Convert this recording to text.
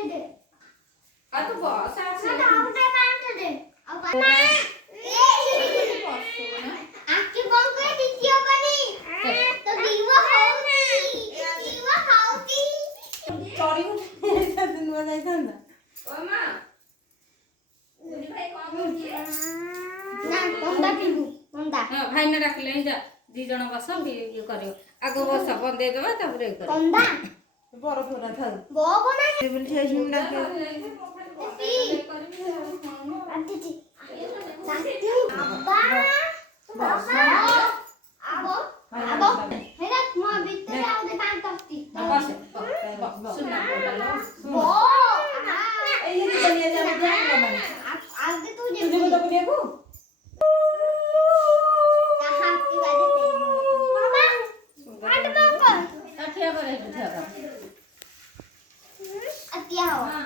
आ तो बस ना डाउटे बांध दे अब ना आखी बंद कर दीजिए बनी तो दीवा हाउती चोरी उठे दिन में जाइथांदा ओ मां बुनी भाई कौन बोलछी ना कंदा पीबू कंदा हां भाई ने डाकले जा दी जण बस ये करियो आगो बस बंदे देबा तबरे कर कंदा बड़ थोड़ा था बो बना टेबल ठे झुंडा के पी आंटी साथी अब्बा बाबा आबो आबो हेरा म भित्र आउदे पांच तस्ती बस सुना बो ए ये बनिया जा जा आगे तू जे तुझे तो देखो कहां की बात है बाबा आट मंगल ठिया करे ठिया कर अतिया हो हां